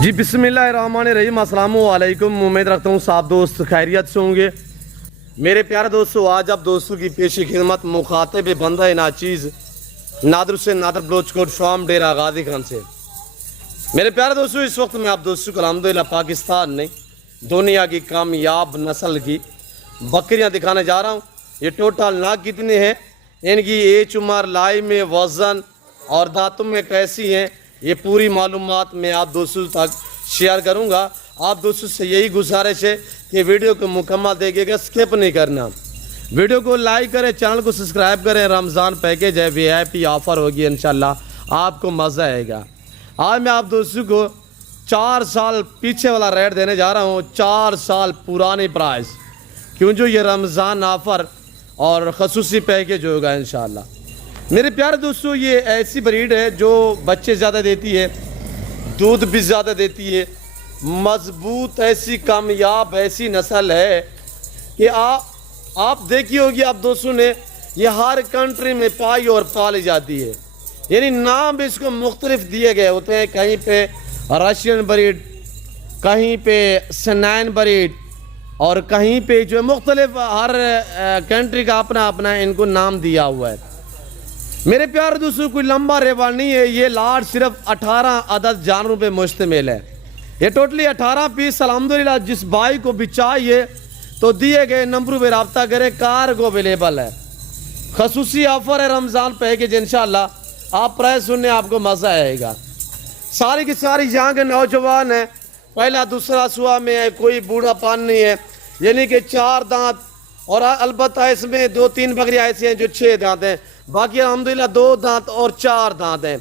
जी बिस्मिल्लाहिर्रहमानिर्रहीम, अस्सलाम वालेकुम। उम्मीद रखता हूँ सब दोस्त खैरियत से होंगे। मेरे प्यारे दोस्तों, आज आप दोस्तों की पेशी खिदमत मुखातिब बंदा नाचीज़ नादर से नादर बलोचकोट फार्म डेरा गाजी खान से। मेरे प्यारे दोस्तों, इस वक्त मैं आप दोस्तों को अल्हम्दुलिल्लाह पाकिस्तान ने दुनिया की कामयाब नस्ल की बकरियां दिखाने जा रहा हूँ। ये टोटल नाक कितने हैं, इनकी एज उम्र, लाई में वज़न और दांतों में कैसी हैं, ये पूरी मालूमात मैं आप दोस्तों तक शेयर करूंगा। आप दोस्तों से यही गुजारिश है कि वीडियो को मुकम्मल देखिएगा, स्किप नहीं करना। वीडियो को लाइक करें, चैनल को सब्सक्राइब करें। रमज़ान पैकेज है, VIP ऑफ़र होगी, इंशाल्लाह आपको मज़ा आएगा। आज मैं आप दोस्तों को 4 साल पीछे वाला रेट देने जा रहा हूँ, 4 साल पुरानी प्राइस, क्यों जो ये रमज़ान ऑफ़र और ख़ुसूसी पैकेज होगा इंशाल्लाह। मेरे प्यारे दोस्तों, ये ऐसी ब्रीड है जो बच्चे ज़्यादा देती है, दूध भी ज़्यादा देती है, मजबूत ऐसी कामयाब ऐसी नस्ल है कि आप देखी होगी आप दोस्तों ने, ये हर कंट्री में पाई और पाली जाती है। यानी नाम भी इसको मुख्तलिफ दिए गए होते हैं, कहीं पे रशियन ब्रीड, कहीं पे सनाइन ब्रीड और कहीं पे जो मुख्तलिफ हर कंट्री का अपना अपना इनको नाम दिया हुआ है। मेरे प्यारे दोस्तों, कोई लंबा रेवाड़ नहीं है, ये लाट सिर्फ 18 अदद जानवरों पे मुश्तमिल है। ये टोटली 18 पीस अल्हम्दुलिल्लाह। जिस भाई को भी चाहिए तो दिए गए नंबरों पे रब्ता करें, कार्गो अवेलेबल है। खसूसी ऑफर है रमज़ान पैकेज, इंशाल्लाह आप प्राइस सुनने आपको मज़ा आएगा। सारी की सारी यहाँ के नौजवान है, पहला दूसरा सुआ में है, कोई बूढ़ा पान नहीं है। यानी कि 4 दांत, और अलबत्ता इसमें 2-3 बकरियाँ ऐसी हैं जो 6 दांत हैं, बाकी अल्हम्दुलिल्लाह 2 दांत और 4 दांत हैं।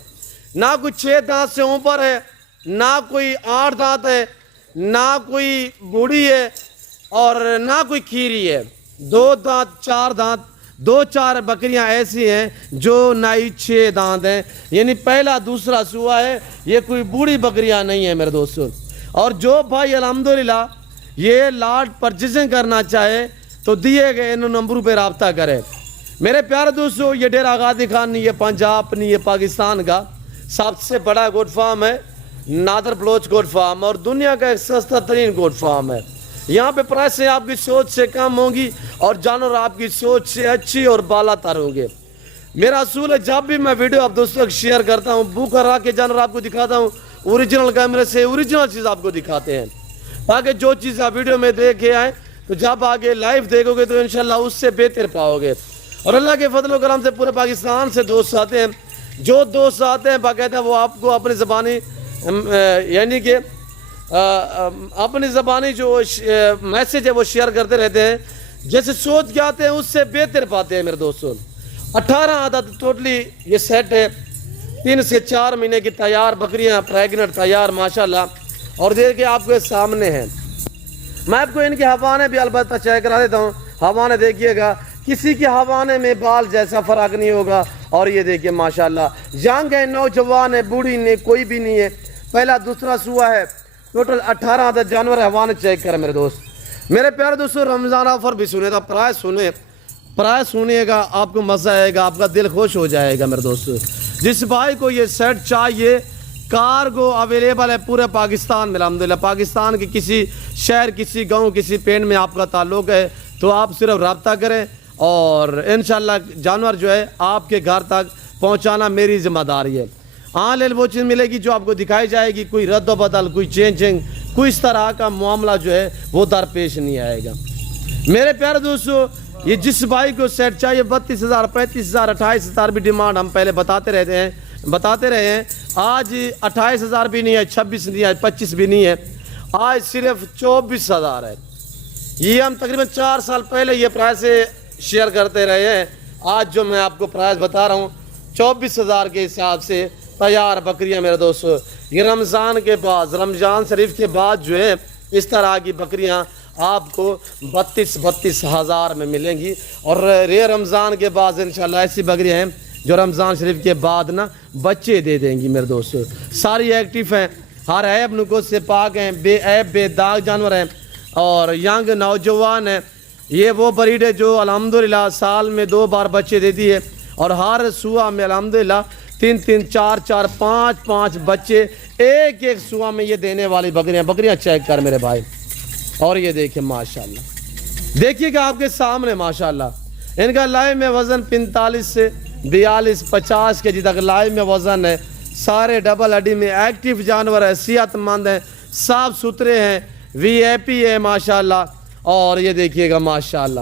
ना कोई 6 दांत से ऊपर है, ना कोई 8 दांत है, ना कोई बूढ़ी है और ना कोई खीरी है। 2 दांत 4 दांत, 2-4 बकरियां ऐसी हैं जो नई 6 दांत हैं। यानी पहला दूसरा सुआ है, ये कोई बूढ़ी बकरियां नहीं है मेरे दोस्तों। और जो भाई अल्हम्दुलिल्लाह ये लाट परचेजिंग करना चाहे तो दिए गए इन नंबरों पर रब्ता करें। मेरे प्यारे दोस्तों, ये डेरा गाजी खान नहीं, ये पंजाब नहीं, ये पाकिस्तान का सबसे बड़ा गोट फार्म है, नादर बलोच गोट फार्म, और दुनिया का एक सस्ता तरीन गोट फार्म है। यहाँ पे प्राइसें आपकी सोच से कम होंगी और जानवर आपकी सोच से अच्छी और बालातर होंगे। मेरा असूल है, जब भी मैं वीडियो आप दोस्तों को शेयर करता हूँ, बुक करा के जानवर आपको दिखाता हूँ, ओरिजिनल कैमरे से ओरिजिनल चीज़ आपको दिखाते हैं, ताकि जो चीज़ आप वीडियो में देखे आए तो जब आगे लाइव देखोगे तो इंशाल्लाह उससे बेहतर पाओगे। और अल्लाह के फजल और करम से पूरे पाकिस्तान से दोस्त आते हैं। जो दोस्त आते हैं बाकायदा वो आपको अपनी ज़बानी यानी कि अपनी ज़बानी जो मैसेज है वो शेयर करते रहते हैं, जैसे सोच के आते हैं उससे बेहतर पाते हैं मेरे दोस्तों। 18 अदद टोटली ये सेट है, 3 से 4 महीने की तैयार बकरियां, प्रेगनेंट तैयार माशाल्लाह। और देखिए आपके सामने हैं, मैं आपको इनके हवाने भी अलबत्ता चेक करा देता हूँ। हवाने देखिएगा, किसी के हवाने में बाल जैसा फ़र्क नहीं होगा। और ये देखिए माशाल्लाह, यंग है, नौजवान है, बूढ़ी नहीं, कोई भी नहीं है, पहला दूसरा सुआ है। टोटल 18 अदद जानवर हवाने चेक करें मेरे दोस्त। मेरे प्यारे दोस्तों, रमज़ान ऑफर भी सुने था, प्राइस सुनिएगा, आपको मज़ा आएगा, आपका दिल खुश हो जाएगा मेरे दोस्तों। जिस भाई को ये सेट चाहिए, कार्गो अवेलेबल है पूरे पाकिस्तान में अल्हम्दुलिल्लाह। पाकिस्तान के किसी शहर, किसी गांव, किसी पेंड में आपका ताल्लुक़ है तो आप सिर्फ रब्ता करें और इंशाल्लाह जानवर जो है आपके घर तक पहुंचाना मेरी ज़िम्मेदारी है। ऑनलाइन वो चीज़ मिलेगी जो आपको दिखाई जाएगी, कोई रद्द बदल, कोई चेंजिंग, कोई इस तरह का मामला जो है वो दरपेश नहीं आएगा। मेरे प्यारे दोस्तों, ये जिस भाई को सेट चाहिए 32,000, 35,000, 28,000 भी डिमांड हम पहले बताते रहे हैं। आज 28,000 भी नहीं है, 26 नहीं है, 25 भी नहीं है, आज सिर्फ 24,000 है। ये हम तकरीबन 4 साल पहले ये प्राइस शेयर करते रहे हैं। आज जो मैं आपको प्राइस बता रहा हूँ 24,000 के हिसाब से तैयार बकरियां मेरे दोस्तों। ये रमज़ान के बाद, रमज़ान शरीफ के बाद जो है इस तरह की बकरियां आपको 32,000 में मिलेंगी। और रे रमज़ान के बाद इंशाल्लाह ऐसी बकरियां हैं जो रमज़ान शरीफ के बाद ना बच्चे दे देंगी मेरे दोस्तों। सारी एक्टिव हैं, हर ऐब नुक़्स से पाक हैं, बेऐब बेदाग जानवर हैं और यंग नौजवान हैं। ये वो ब्रीड है जो अल्हम्दुलिल्लाह साल में 2 बार बच्चे देती है और हर सुआ में अल्हम्दुलिल्लाह 3 3 4 4 5 5 بچے ایک ایک سوا میں یہ دینے والی بکریاں چیک کر میرے بھائی. اور یہ دیکھیں ماشاءاللہ، دیکھیے گا آپ کے سامنے ماشاءاللہ. ان کا لائف میں وزن 45 سے 42 50 کے جی تک لائف میں وزن ہے. سارے ڈبل ہڈی میں ایکٹیو جانور ہے، صحت مند ہیں، صاف ستھرے ہیں، وی آئی پی ہے ماشاءاللہ. اور یہ دیکھیے گا ماشاءاللہ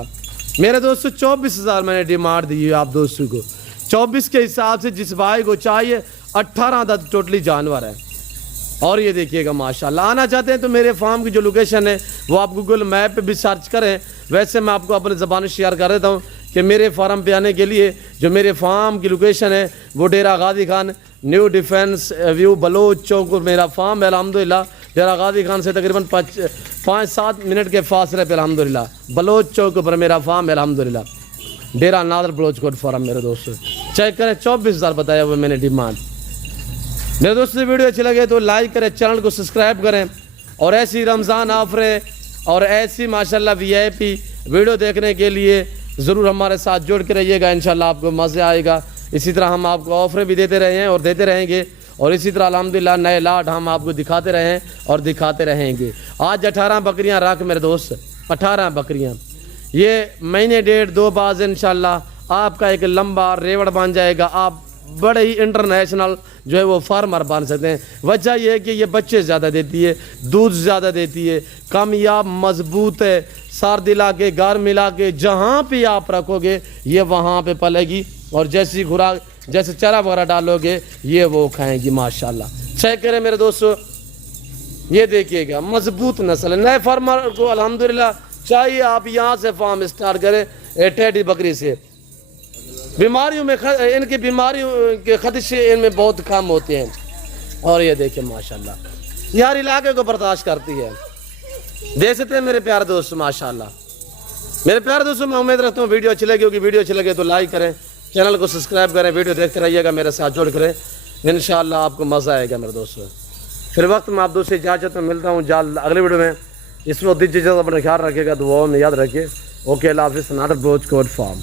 میرے دوستو 24,000 میں نے ڈیمانڈ دی ہے آپ دوستوں کو. 24 کے حساب سے جس بھائی کو چاہیے 18 عدد ٹوٹلی جانور ہے. اور یہ دیکھیے گا ماشاءاللہ. آنا چاہتے ہیں تو میرے فارم کی جو لوکیشن ہے وہ آپ گوگل میپ پہ بھی سرچ کریں. ویسے میں آپ کو اپنی زبان شیئر کر دیتا ہوں کہ میرے فارم پہ آنے کے لیے جو میرے فارم کی لوکیشن ہے وہ Dera Ghazi Khan new defence view Baloch Chowk میرا فارم ہے الحمدللہ. ڈیرہ غازی خان سے تقریباً 5-7 منٹ کے فاصلے پہ الحمدللہ بلوچ چوک پر میرا فارم ہے الحمدللہ. ڈیرہ نادر بلوچ کوٹ فارم میرے دوستوں چیک کریں. 24,000 بتایا ہوا میں نے ڈیمانڈ. میرے دوستوں ویڈیو اچھی لگے تو لائک کریں، چینل کو سبسکرائب کریں. اور ایسی رمضان آفریں اور ایسی ماشاءاللہ وی آئی پی ویڈیو دیکھنے کے لیے ضرور ہمارے ساتھ جوڑ کے رہیے گا. انشاءاللہ آپ کو مزے آئے گا. اسی طرح ہم آپ کو آفریں بھی دیتے رہے ہیں اور دیتے رہیں گے. اور اسی طرح الحمدللہ نئے لاٹ ہم آپ کو دکھاتے رہے ہیں اور دکھاتے رہیں گے. آج 18 بکریاں رکھ میرے دوست، 18 بکریاں. یہ مہینے 1.5-2 بعد انشاءاللہ آپ کا ایک لمبا ریوڑ بن جائے گا. آپ بڑے ہی انٹرنیشنل جو ہے وہ فارمر بن سکتے ہیں. وجہ یہ ہے کہ یہ بچے زیادہ دیتی ہے، دودھ زیادہ دیتی ہے، کامیاب مضبوط ہے. سرد علاقے گرم علاقے جہاں پہ آپ رکھو گے یہ وہاں پہ پلے گی. اور جیسی خوراک جیسے چارہ وغیرہ ڈالو گے یہ وہ کھائیں گی ماشاءاللہ. چیک کریں میرے دوستو، یہ دیکھیے گا مضبوط نسل ہے. نئے فارمر کو الحمدللہ چاہیے آپ یہاں سے فارم اسٹارٹ کریں. ٹیڈی بکری سے بیماریوں میں ان کی بیماریوں کے خدشے ان میں بہت کم ہوتے ہیں. اور یہ دیکھیں ماشاءاللہ یہ ہر علاقے کو برداشت کرتی ہے. دیکھ سکتے ہیں میرے پیارے دوست ماشاءاللہ. میرے پیارے دوستوں میں امید رکھتا ہوں ویڈیو اچھی لگی ہوگی. ویڈیو اچھی لگے تو لائک کریں، چینل کو سبسکرائب کریں، ویڈیو دیکھتے رہیے گا، میرے ساتھ جوڑ کریں. انشاءاللہ آپ کو مزہ آئے گا میرے دوستوں. پھر وقت میں آپ دوست سے اجازت میں ملتا ہوں جلد اگلے ویڈیو میں. اس وقت اپنا خیال رکھے گا، دعاؤں میں یاد رکھیے. اوکے اللہ حافظ. نادر بلوچ کوٹ فارم.